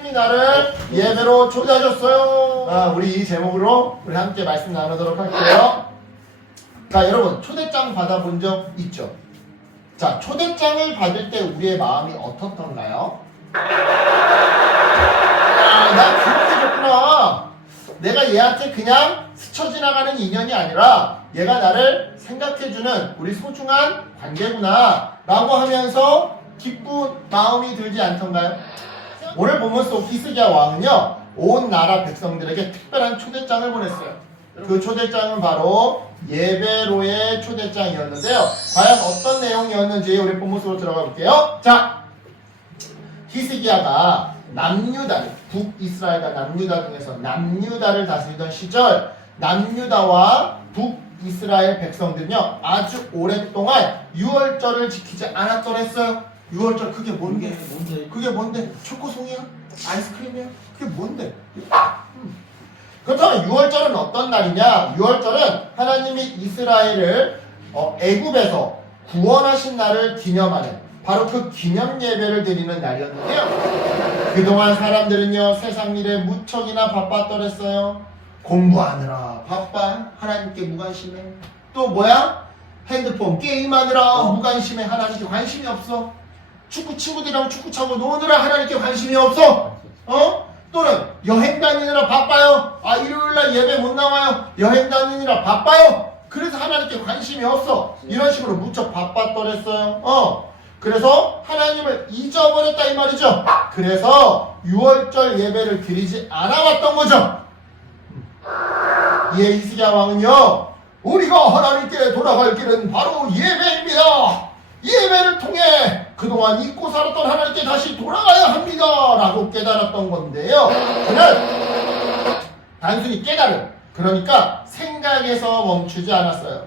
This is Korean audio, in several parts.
하나님이 나를 예배로 초대하셨어요. 우리 이 제목으로 우리 함께 말씀 나누도록 할게요. 자, 여러분 초대장 받아본 적 있죠? 자, 초대장을 받을 때 우리의 마음이 어떻던가요? 난 그렇게 좋구나. 내가 얘한테 그냥 스쳐 지나가는 인연이 아니라 얘가 나를 생각해주는 우리 소중한 관계구나 라고 하면서 기쁜 마음이 들지 않던가요? 오늘 본문 속 히스기야 왕은요, 온 나라 백성들에게 특별한 초대장을 보냈어요. 그 초대장은 바로 예배로의 초대장이었는데요. 과연 어떤 내용이었는지 우리 본문 속으로 들어가 볼게요. 자, 히스기야가 남유다, 북이스라엘과 남유다 중에서 남유다를 다스리던 시절, 남유다와 북이스라엘 백성들은요 아주 오랫동안 유월절을 지키지 않았더랬어요. 유월절 그게 뭔데? 그게 뭔데? 초코송이야? 아이스크림이야? 그게 뭔데? 그렇다면 유월절은 어떤 날이냐? 유월절은 하나님이 이스라엘을 애굽에서 구원하신 날을 기념하는 바로 그 기념 예배를 드리는 날이었는데요. 그동안 사람들은요 세상 일에 무척이나 바빴더랬어요. 공부하느라 바빠, 하나님께 무관심해. 또 뭐야? 핸드폰 게임하느라 무관심해, 하나님께 관심이 없어. 축구 친구들이랑 축구 차고 노느라 하나님께 관심이 없어. 또는 여행 다니느라 바빠요. 일요일날 예배 못 나와요. 여행 다니느라 바빠요. 그래서 하나님께 관심이 없어. 이런 식으로 무척 바빴더랬어요. 그래서 하나님을 잊어버렸다 이 말이죠. 그래서 유월절 예배를 드리지 않아왔던 거죠. 이에 히스기야 왕은요, 우리가 하나님께 돌아갈 길은 바로 예배입니다. 예배를 통해 그동안 잊고 살았던 하나님께 다시 돌아가야 합니다 라고 깨달았던 건데요. 그는 단순히 깨달음, 그러니까 생각에서 멈추지 않았어요.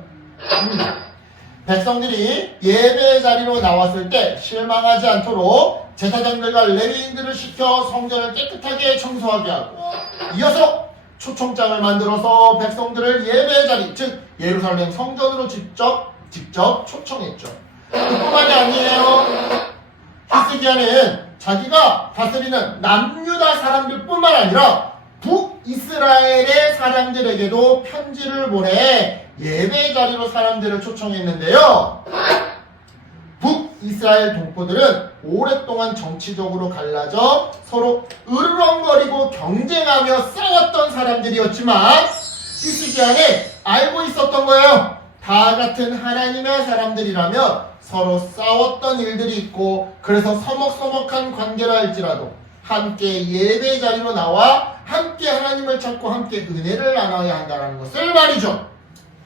백성들이 예배 자리로 나왔을 때 실망하지 않도록 제사장들과 레위인들을 시켜 성전을 깨끗하게 청소하게 하고, 이어서 초청장을 만들어서 백성들을 예배 자리, 즉 예루살렘 성전으로 직접 초청했죠. 그뿐만이 아니에요. 히스기야는 자기가 다스리는 남유다 사람들뿐만 아니라 북이스라엘의 사람들에게도 편지를 보내 예배 자리로 사람들을 초청했는데요. 북이스라엘 동포들은 오랫동안 정치적으로 갈라져 서로 으르렁거리고 경쟁하며 싸웠던 사람들이었지만 히스기야는 알고 있었던 거예요. 다 같은 하나님의 사람들이라면 서로 싸웠던 일들이 있고, 그래서 서먹서먹한 관계라 할지라도 함께 예배 자리로 나와 함께 하나님을 찾고 함께 은혜를 나눠야 한다는 것을 말이죠.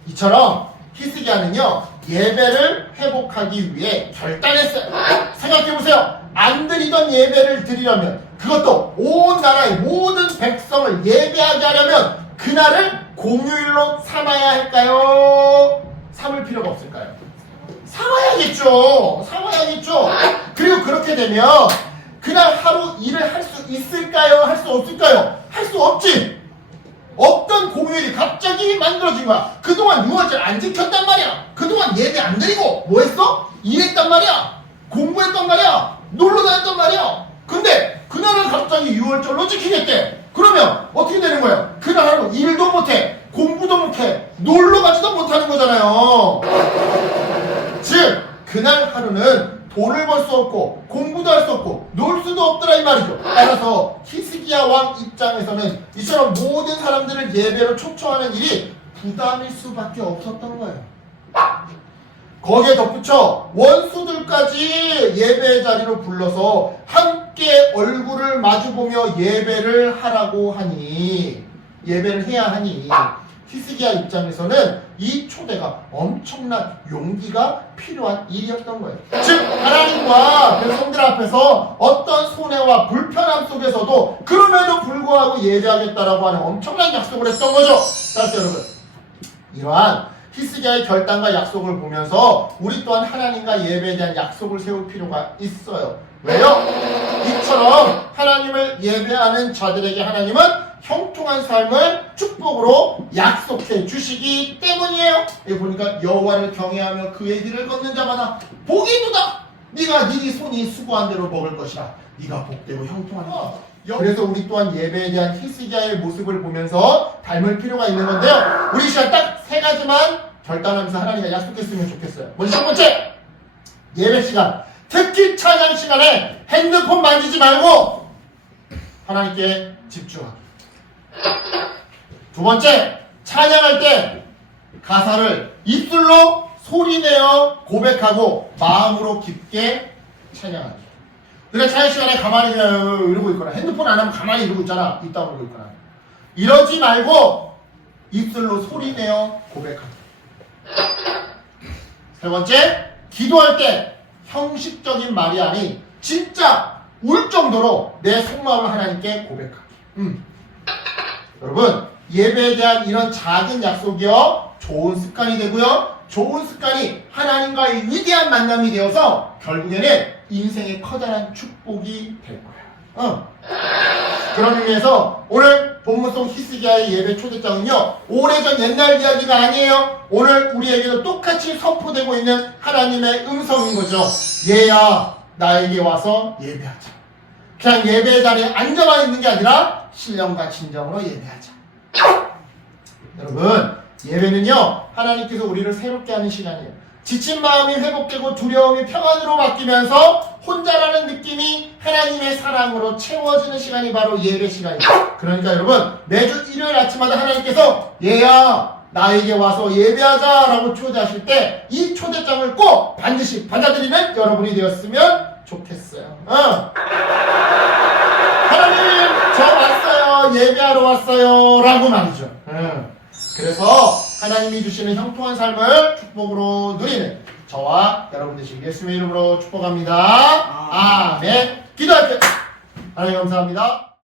이처럼 히스기야는요 예배를 회복하기 위해 결단했어요. 생각해보세요. 안 드리던 예배를 드리려면, 그것도 온 나라의 모든 백성을 예배하게 하려면 그날을 공휴일로 삼아야 할까요? 삼을 필요가 없을까요? 삼아야겠죠. 그리고 그렇게 되면 그날 하루 일을 할 수 있을까요? 할 수 없을까요? 할 수 없지. 없던 공휴일이 갑자기 만들어진 거야. 그동안 유월절 안 지켰단 말이야. 그동안 예배 안 드리고 뭐 했어? 일했단 말이야. 공부했단 말이야. 놀러 다녔단 말이야. 근데 그날을 갑자기 유월절로 지키겠대. 그러면 어떻게 되는 거야? 그날 하루 일도 못해, 공부도 못해, 놀러 가지도 못하는 거잖아요. 즉 그날 하루는 돈을 벌 수 없고 공부도 할 수 없고 놀 수도 없더라 이 말이죠. 따라서 히스기야 왕 입장에서는 이처럼 모든 사람들을 예배로 초청하는 일이 부담일 수밖에 없었던 거예요. 거기에 덧붙여 원수들까지 예배 자리로 불러서 함께 얼굴을 마주보며 예배를 하라고 하니, 예배를 해야 하니 히스기야 입장에서는 이 초대가 엄청난 용기가 필요한 일이었던 거예요. 즉 하나님과 백성들 앞에서 어떤 손해와 불편함 속에서도 그럼에도 불구하고 예배하겠다라고 하는 엄청난 약속을 했던 거죠. 따라서 여러분, 이러한 히스기야의 결단과 약속을 보면서 우리 또한 하나님과 예배에 대한 약속을 세울 필요가 있어요. 왜요? 이처럼 하나님을 예배하는 자들에게 하나님은 형통한 삶을 축복으로 약속해 주시기 때문이에요. 여기 보니까 여호와를 경외하며 그의 길을 걷는 자마다 복이 있도다. 네가 네 손이 수고한 대로 먹을 것이라. 네가 복되고 형통하는 그래서 우리 또한 예배에 대한 히스기야의 모습을 보면서 닮을 필요가 있는 건데요. 우리 시간 딱 3가지만 결단하면서 하나님과 약속했으면 좋겠어요. 먼저 첫 번째, 예배 시간, 특히 찬양 시간에 핸드폰 만지지 말고 하나님께 집중하기. 두 번째, 찬양할 때 가사를 입술로 소리내어 고백하고 마음으로 깊게 찬양하기. 그러니까 찬양 시간에 가만히 그냥 이러고 있거나 핸드폰 안 하면 가만히 이러고 있잖아. 입 다물고 있거나. 이러지 말고 입술로 소리내어 고백하기. 세 번째, 기도할 때 형식적인 말이 아닌 진짜 울 정도로 내 속마음을 하나님께 고백하기. 여러분, 예배에 대한 이런 작은 약속이요, 좋은 습관이 되고요, 좋은 습관이 하나님과의 위대한 만남이 되어서 결국에는 인생의 커다란 축복이 될 거야. 그런 의미에서 오늘 본문송 히스기야의 예배 초대장은요, 오래전 옛날 이야기가 아니에요. 오늘 우리에게도 똑같이 선포되고 있는 하나님의 음성인 거죠. 얘야, 나에게 와서 예배하자. 그냥 예배의 자리에 앉아만 있는 게 아니라 신령과 진정으로 예배하자. 여러분, 예배는요, 하나님께서 우리를 새롭게 하는 시간이에요. 지친 마음이 회복되고 두려움이 평안으로 바뀌면서 혼자라는 느낌이 하나님의 사랑으로 채워지는 시간이 바로 예배 시간이에요. 그러니까 여러분, 매주 일요일 아침마다 하나님께서 얘야, 나에게 와서 예배하자 라고 초대하실 때 이 초대장을 꼭 반드시 받아들이는 여러분이 되었으면 좋겠어요. 하나님, 저 왔어요, 예배하러 왔어요 라고 말이죠. 그래서 하나님이 주시는 형통한 삶을 축복으로 누리는 저와 여러분 되시길 예수님의 이름으로 축복합니다. 아멘. 기도할게요. 하나님 감사합니다.